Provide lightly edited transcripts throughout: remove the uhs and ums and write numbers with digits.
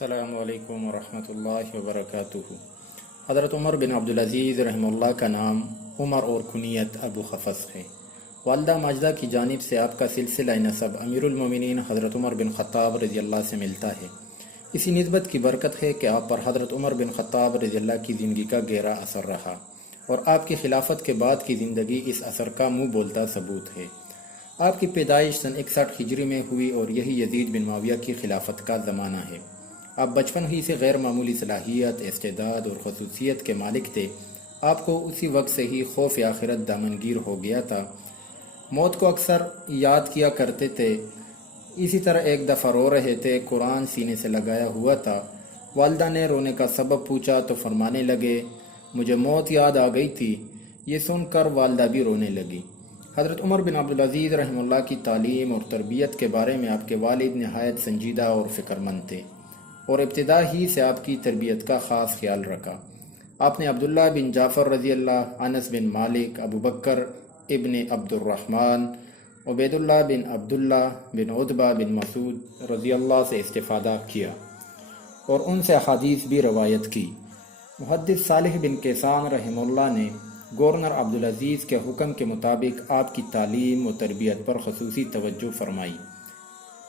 السلام علیکم ورحمۃ اللہ وبرکاتہ۔ حضرت عمر بن عبدالعزیز رحمہ اللہ کا نام عمر اور کنیت ابو حفص ہے۔ والدہ ماجدہ کی جانب سے آپ کا سلسلہ نسب امیر المومنین حضرت عمر بن خطاب رضی اللہ سے ملتا ہے۔ اسی نسبت کی برکت ہے کہ آپ پر حضرت عمر بن خطاب رضی اللہ کی زندگی کا گہرا اثر رہا اور آپ کی خلافت کے بعد کی زندگی اس اثر کا منہ بولتا ثبوت ہے۔ آپ کی پیدائش سن 61 ہجری میں ہوئی اور یہی یزید بن معاویہ کی خلافت کا زمانہ ہے۔ آپ بچپن ہی سے غیر معمولی صلاحیت، استعداد اور خصوصیت کے مالک تھے۔ آپ کو اسی وقت سے ہی خوف آخرت دامنگیر ہو گیا تھا۔ موت کو اکثر یاد کیا کرتے تھے۔ اسی طرح ایک دفعہ رو رہے تھے، قرآن سینے سے لگایا ہوا تھا۔ والدہ نے رونے کا سبب پوچھا تو فرمانے لگے، مجھے موت یاد آ گئی تھی۔ یہ سن کر والدہ بھی رونے لگی۔ حضرت عمر بن عبدالعزیز رحمہ اللہ کی تعلیم اور تربیت کے بارے میں آپ کے والد نہایت سنجیدہ اور فکرمند تھے اور ابتدا ہی سے آپ کی تربیت کا خاص خیال رکھا۔ آپ نے عبداللہ بن جعفر رضی اللہ، انس بن مالک، ابو بکر ابن عبد الرحمن، عبید اللہ بن عبداللہ بن عتبہ بن مسعود رضی اللہ سے استفادہ کیا اور ان سے احادیث بھی روایت کی۔ محدث صالح بن کیسان رحمہ اللہ نے گورنر عبدالعزیز کے حکم کے مطابق آپ کی تعلیم و تربیت پر خصوصی توجہ فرمائی۔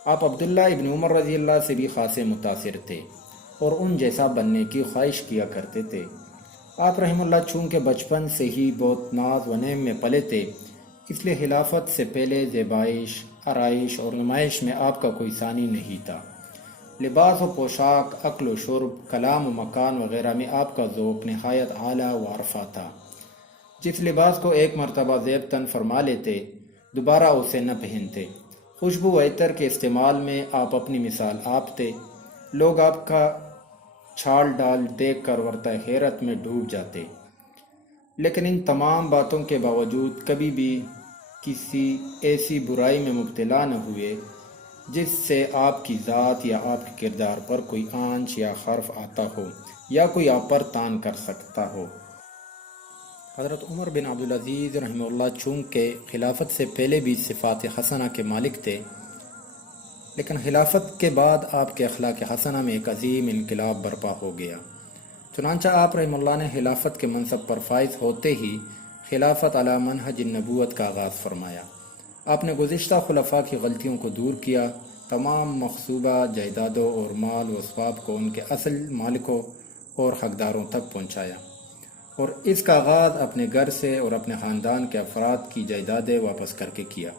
آپ عبداللہ ابن عمر رضی اللہ سے بھی خاصے متاثر تھے اور ان جیسا بننے کی خواہش کیا کرتے تھے۔ آپ رحمہ اللہ چونکہ بچپن سے ہی بہت ناز و نعم میں پلے تھے، اس لیے خلافت سے پہلے زیبائش، آرائش اور نمائش میں آپ کا کوئی ثانی نہیں تھا۔ لباس و پوشاک، اکل و شرب، کلام و مکان وغیرہ میں آپ کا ذوق نہایت اعلیٰ و عرفہ تھا۔ جس لباس کو ایک مرتبہ زیب تن فرما لیتے، دوبارہ اسے نہ پہنتے۔ خوشبو و عطر کے استعمال میں آپ اپنی مثال آپ تھے۔ لوگ آپ کا چھال ڈال دیکھ کر ورطہ حیرت میں ڈوب جاتے، لیکن ان تمام باتوں کے باوجود کبھی بھی کسی ایسی برائی میں مبتلا نہ ہوئے جس سے آپ کی ذات یا آپ کے کردار پر کوئی آنچ یا خرف آتا ہو یا کوئی آپ پر تان کر سکتا ہو۔ حضرت عمر بن عبدالعزیز رحمہ اللہ چونکہ خلافت سے پہلے بھی صفات حسنہ کے مالک تھے، لیکن خلافت کے بعد آپ کے اخلاق حسنہ میں ایک عظیم انقلاب برپا ہو گیا۔ چنانچہ آپ رحمہ اللہ نے خلافت کے منصب پر فائز ہوتے ہی خلافت علی منہج النبوت کا آغاز فرمایا۔ آپ نے گزشتہ خلفاء کی غلطیوں کو دور کیا، تمام مغصوبہ جائیدادوں اور مال و اسباب کو ان کے اصل مالکوں اور حقداروں تک پہنچایا اور اس کا آغاز اپنے گھر سے اور اپنے خاندان کے افراد کی جائیدادیں واپس کر کے کیا۔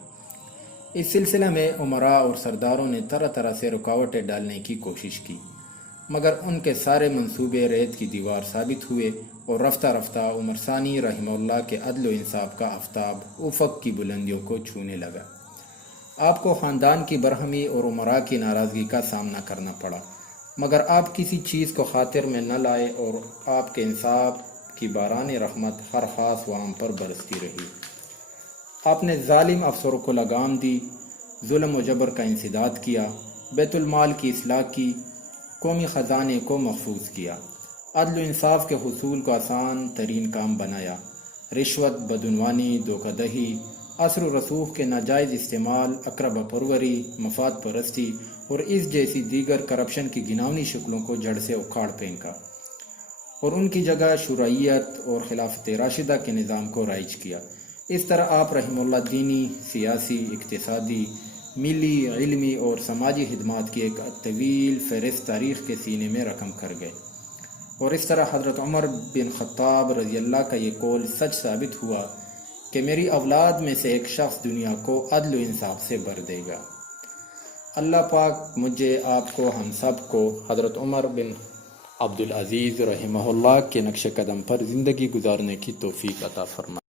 اس سلسلے میں امراء اور سرداروں نے طرح طرح سے رکاوٹیں ڈالنے کی کوشش کی، مگر ان کے سارے منصوبے ریت کی دیوار ثابت ہوئے اور رفتہ رفتہ عمر ثانی رحمہ اللہ کے عدل و انصاف کا آفتاب افق کی بلندیوں کو چھونے لگا۔ آپ کو خاندان کی برہمی اور امراء کی ناراضگی کا سامنا کرنا پڑا، مگر آپ کسی چیز کو خاطر میں نہ لائے اور آپ کے انصاف کی باران رحمت ہر خاص و عام پر برستی رہی۔ آپ نے ظالم افسروں کو لگام دی، ظلم و جبر کا انسداد کیا، بیت المال کی اصلاح کی، قومی خزانے کو محفوظ کیا، عدل و انصاف کے حصول کو آسان ترین کام بنایا، رشوت، بدعنوانی، دھوکہ دہی، اثر و رسوخ کے ناجائز استعمال، اقربا پروری، مفاد پرستی اور اس جیسی دیگر کرپشن کی گھناؤنی شکلوں کو جڑ سے اکھاڑ پھینکا اور ان کی جگہ شرعیت اور خلافت راشدہ کے نظام کو رائج کیا۔ اس طرح آپ رحمہ اللہ دینی، سیاسی، اقتصادی، ملی، علمی اور سماجی خدمات کی ایک طویل فہرست تاریخ کے سینے میں رقم کر گئے اور اس طرح حضرت عمر بن خطاب رضی اللہ کا یہ قول سچ ثابت ہوا کہ میری اولاد میں سے ایک شخص دنیا کو عدل و انصاف سے بھر دے گا۔ اللہ پاک مجھے، آپ کو، ہم سب کو حضرت عمر بن عبدالعزیز رحمہ اللہ کے نقش قدم پر زندگی گزارنے کی توفیق عطا فرمائے۔